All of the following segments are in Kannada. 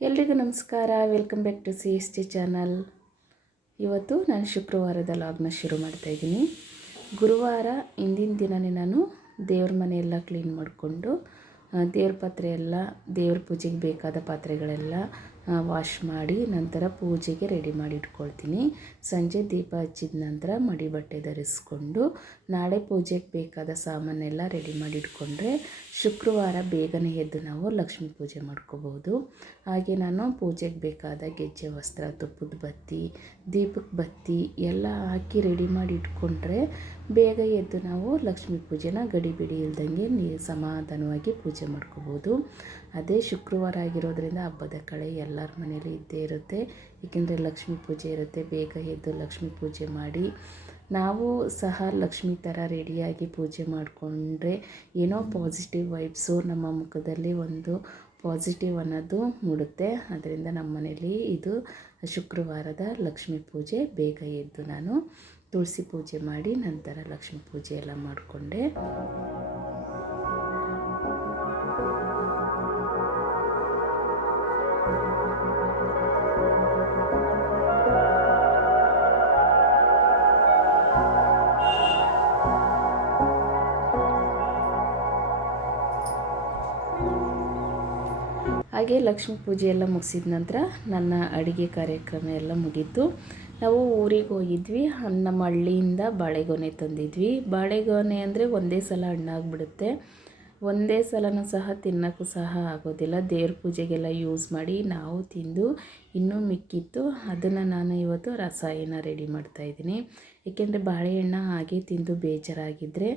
ಎಲ್ರಿಗೂ ನಮಸ್ಕಾರ. Welcome back to C S T channel ಇವತ್ತು ನಾನು ಶುಕ್ರವಾರದ ಲಾಗ್ನ ಶುರು ಮಾಡ್ತಾಯಿದ್ದೀನಿ ಗುರುವಾರ ಹಿಂದಿನ ದಿನವೇ ನಾನು ದೇವ್ರ ಮನೆಯೆಲ್ಲ ಕ್ಲೀನ್ ಮಾಡಿಕೊಂಡು ದೇವ್ರ ಪಾತ್ರೆ ಎಲ್ಲ, ದೇವ್ರ ಪೂಜೆಗೆ ಬೇಕಾದ ಪಾತ್ರೆಗಳೆಲ್ಲ ವಾಶ್ ಮಾಡಿ ನಂತರ ಪೂಜೆಗೆ ರೆಡಿ ಮಾಡಿ ಇಟ್ಕೊಳ್ತೀನಿ. ಸಂಜೆ ದೀಪ ಹಚ್ಚಿದ ನಂತರ ಮಡಿ ಬಟ್ಟೆ ಧರಿಸ್ಕೊಂಡು, ನಾಳೆ ಪೂಜೆಗೆ ಬೇಕಾದ ಸಾಮಾನೆಲ್ಲ ರೆಡಿ ಮಾಡಿ ಇಟ್ಕೊಂಡ್ರೆ ಶುಕ್ರವಾರ ಬೇಗನೆ ಎದ್ದು ನಾವು ಲಕ್ಷ್ಮೀ ಪೂಜೆ ಮಾಡ್ಕೋಬೋದು. ಹಾಗೆ ನಾನು ಪೂಜೆಗೆ ಬೇಕಾದ ಗೆಜ್ಜೆ, ವಸ್ತ್ರ, ತುಪ್ಪದ ಬತ್ತಿ ದೀಪಕ್ಕೆ ಬತ್ತಿ ಎಲ್ಲ ಹಾಕಿ ರೆಡಿ ಮಾಡಿ ಇಟ್ಕೊಂಡ್ರೆ ಬೇಗ ಎದ್ದು ನಾವು ಲಕ್ಷ್ಮೀ ಪೂಜೆನ ಗಡಿಬಿಡಿ ಇಲ್ದಂಗೆ ನೀ ಸಮಾಧಾನವಾಗಿ ಪೂಜೆ ಮಾಡ್ಕೋಬೋದು. ಅದೇ ಶುಕ್ರವಾರ ಆಗಿರೋದ್ರಿಂದ ಹಬ್ಬದ ಕಳೆ ಎಲ್ಲರ ಮನೇಲಿ ಇದ್ದೇ ಇರುತ್ತೆ. ಏಕೆಂದರೆ ಲಕ್ಷ್ಮೀ ಪೂಜೆ ಇರುತ್ತೆ. ಬೇಗ ಎದ್ದು ಲಕ್ಷ್ಮೀ ಪೂಜೆ ಮಾಡಿ ನಾವು ಸಹ ಲಕ್ಷ್ಮಿ ಥರ ರೆಡಿಯಾಗಿ ಪೂಜೆ ಮಾಡಿಕೊಂಡ್ರೆ ಏನೋ ಪಾಸಿಟಿವ್ ವೈಬ್ಸು ನಮ್ಮ ಮುಖದಲ್ಲಿ ಒಂದು ಪಾಸಿಟಿವ್ ಅನ್ನೋದು ಮೂಡುತ್ತೆ. ಅದರಿಂದ ನಮ್ಮ ಮನೇಲಿ ಇದು ಶುಕ್ರವಾರದ ಲಕ್ಷ್ಮೀ ಪೂಜೆ. ಬೇಗ ಎದ್ದು ನಾನು ತುಳಸಿ ಪೂಜೆ ಮಾಡಿ ನಂತರ ಲಕ್ಷ್ಮೀ ಪೂಜೆ ಎಲ್ಲ ಮಾಡಿಕೊಂಡೆ. ಹಾಗೆ ಲಕ್ಷ್ಮೀ ಪೂಜೆ ಎಲ್ಲ ಮುಗಿಸಿದ ನಂತರ ನನ್ನ ಅಡುಗೆ ಕಾರ್ಯಕ್ರಮ ಎಲ್ಲ ಮುಗೀತು. ನಾವು ಊರಿಗೆ ಹೋಗಿದ್ವಿ. ನಮ್ಮ ಹಳ್ಳಿಯಿಂದ ಬಾಳೆಗೊನೆ ತಂದಿದ್ವಿ. ಬಾಳೆಗೊನೆ ಅಂದರೆ ಒಂದೇ ಸಲ ಹಣ್ಣಾಗ್ಬಿಡುತ್ತೆ ಒಂದೇ ಸಲನೂ ಸಹ ತಿನ್ನೋಕ್ಕೂ ಸಹ ಆಗೋದಿಲ್ಲ. ದೇವ್ರ ಪೂಜೆಗೆಲ್ಲ ಯೂಸ್ ಮಾಡಿ ನಾವು ತಿಂದು ಇನ್ನೂ ಮಿಕ್ಕಿತ್ತು ಅದನ್ನು ನಾನು ಇವತ್ತು ರಸಾಯನ ರೆಡಿ ಮಾಡ್ತಾಯಿದ್ದೀನಿ ಏಕೆಂದರೆ ಬಾಳೆಹಣ್ಣು ಹಾಗೆ ತಿಂದು ಬೇಜಾರಾಗಿದ್ದರೆ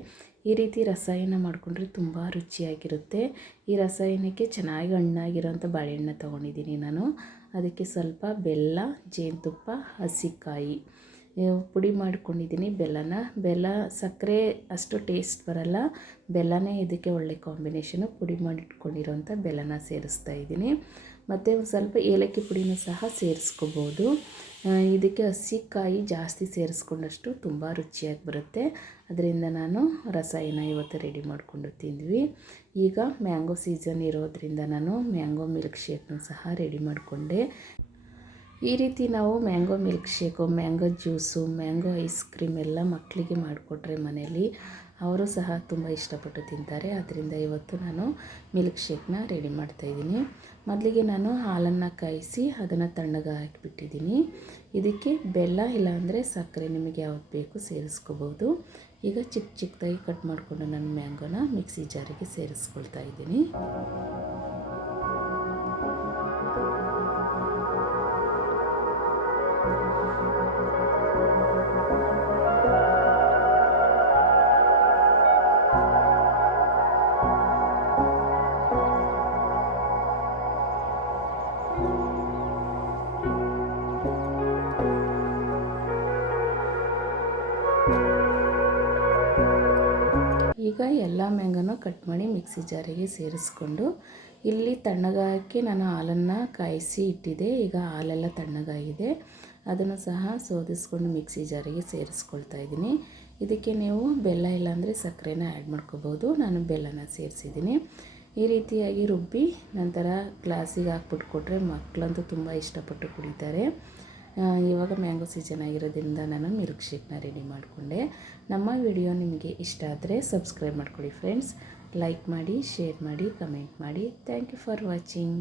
ಈ ರೀತಿ ರಸಾಯನ ಮಾಡಿಕೊಂಡ್ರೆ ತುಂಬ ರುಚಿಯಾಗಿರುತ್ತೆ. ಈ ರಸಾಯನಕ್ಕೆ ಚೆನ್ನಾಗಿ ಹಣ್ಣಾಗಿರೋಂಥ ಬಾಳೆಹಣ್ಣು ತೊಗೊಂಡಿದ್ದೀನಿ ನಾನು. ಅದಕ್ಕೆ ಸ್ವಲ್ಪ ಬೆಲ್ಲ, ಜೇನುತುಪ್ಪ, ಹಸಿಕಾಯಿ. ಪುಡಿ ಮಾಡ್ಕೊಂಡಿದ್ದೀನಿ, ಬೆಲ್ಲನ. ಬೆಲ್ಲ, ಸಕ್ಕರೆ ಅಷ್ಟು ಟೇಸ್ಟ್ ಬರಲ್ಲ. ಬೆಲ್ಲನೇ ಇದಕ್ಕೆ ಒಳ್ಳೆ ಕಾಂಬಿನೇಷನು ಪುಡಿ ಮಾಡಿಟ್ಕೊಂಡಿರೋಂಥ ಬೆಲ್ಲನ ಸೇರಿಸ್ತಾ ಇದ್ದೀನಿ. ಮತ್ತು ಒಂದು ಸ್ವಲ್ಪ ಏಲಕ್ಕಿ ಪುಡಿನೂ ಸಹ ಸೇರಿಸ್ಕೋಬೋದು. ಇದಕ್ಕೆ ಹಸಿಕಾಯಿ ಜಾಸ್ತಿ ಸೇರಿಸ್ಕೊಂಡಷ್ಟು ತುಂಬ ರುಚಿಯಾಗಿ ಬರುತ್ತೆ. ಅದರಿಂದ ನಾನು ರಸಾಯನ ಇವತ್ತು ರೆಡಿ ಮಾಡಿಕೊಂಡು ತಿಂದ್ವಿ. ಈಗ ಮ್ಯಾಂಗೋ ಸೀಸನ್ ಇರೋದ್ರಿಂದ ನಾನು ಮ್ಯಾಂಗೋ ಮಿಲ್ಕ್ ಶೇಕ್ನೂ ಸಹ ರೆಡಿ ಮಾಡಿಕೊಂಡೆ. ಈ ರೀತಿ ನಾವು mango milk shake mango juice, mango ice cream ಎಲ್ಲ ಮಕ್ಕಳಿಗೆ ಮಾಡಿಕೊಟ್ರೆ ಮನೆಯಲ್ಲಿ ಅವರು ಸಹ ತುಂಬ ಇಷ್ಟಪಟ್ಟು ತಿಂತಾರೆ. ಅದರಿಂದ ಇವತ್ತು ನಾನು ಮಿಲ್ಕ್ ಶೇಕ್ನ ರೆಡಿ ಮಾಡ್ತಾಯಿದ್ದೀನಿ ಮೊದಲಿಗೆ ನಾನು ಹಾಲನ್ನು ಕಾಯಿಸಿ ಅದನ್ನು ತಣ್ಣಗೆ ಹಾಕಿಬಿಟ್ಟಿದ್ದೀನಿ. ಇದಕ್ಕೆ ಬೆಲ್ಲ ಇಲ್ಲಾಂದರೆ ಸಕ್ಕರೆ ನಿಮಗೆ ಯಾವ್ದು ಬೇಕು ಸೇರಿಸ್ಕೋಬೋದು. ಈಗ ಚಿಕ್ಕ ಚಿಕ್ಕದಾಗಿ ಕಟ್ ಮಾಡಿಕೊಂಡು ನಾನು ಮ್ಯಾಂಗೋನ ಮಿಕ್ಸಿ ಜಾರಿಗೆ ಸೇರಿಸ್ಕೊಳ್ತಾ ಇದ್ದೀನಿ. ಈಗ ಎಲ್ಲ ಮ್ಯಾಂಗನೂ ಕಟ್ ಮಾಡಿ ಮಿಕ್ಸಿ ಜಾರಿಗೆ ಸೇರಿಸ್ಕೊಂಡು ಇಲ್ಲಿ ತಣ್ಣಗಾಕಿ ನಾನು ಹಾಲನ್ನು ಕಾಯಿಸಿ ಇಟ್ಟಿದ್ದೆ ಈಗ ಹಾಲೆಲ್ಲ ತಣ್ಣಗಾಗಿದೆ. ಅದನ್ನು ಸಹ ಸೋದಿಸ್ಕೊಂಡು ಮಿಕ್ಸಿ ಜಾರಿಗೆ ಸೇರಿಸ್ಕೊಳ್ತಾ ಇದ್ದೀನಿ. ಇದಕ್ಕೆ ನೀವು ಬೆಲ್ಲ ಇಲ್ಲಾಂದರೆ ಸಕ್ಕರೆನ ಆ್ಯಡ್ ಮಾಡ್ಕೋಬೋದು. ನಾನು ಬೆಲ್ಲನ ಸೇರಿಸಿದ್ದೀನಿ. ಈ ರೀತಿಯಾಗಿ ರುಬ್ಬಿ ನಂತರ ಗ್ಲಾಸಿಗೆ ಹಾಕ್ಬಿಟ್ಟು ಕೊಟ್ಟರೆ ಮಕ್ಕಳಂತೂ ತುಂಬ ಇಷ್ಟಪಟ್ಟು ಕುಡಿತಾರೆ. ಇವಾಗ ಮ್ಯಾಂಗೋ ಸೀಸನ್ ಆಗಿರೋದ್ರಿಂದ ನಾನು ಮಿಲ್ಕ್ ಶೇಕ್ನ ರೆಡಿ ಮಾಡಿಕೊಂಡೆ. ನಮ್ಮ ವಿಡಿಯೋ ನಿಮಗೆ ಇಷ್ಟ ಆದರೆ ಸಬ್ಸ್ಕ್ರೈಬ್ ಮಾಡ್ಕೊಳ್ಳಿ ಫ್ರೆಂಡ್ಸ್. ಲೈಕ್ ಮಾಡಿ, ಶೇರ್ ಮಾಡಿ, ಕಮೆಂಟ್ ಮಾಡಿ. Thank you for watching.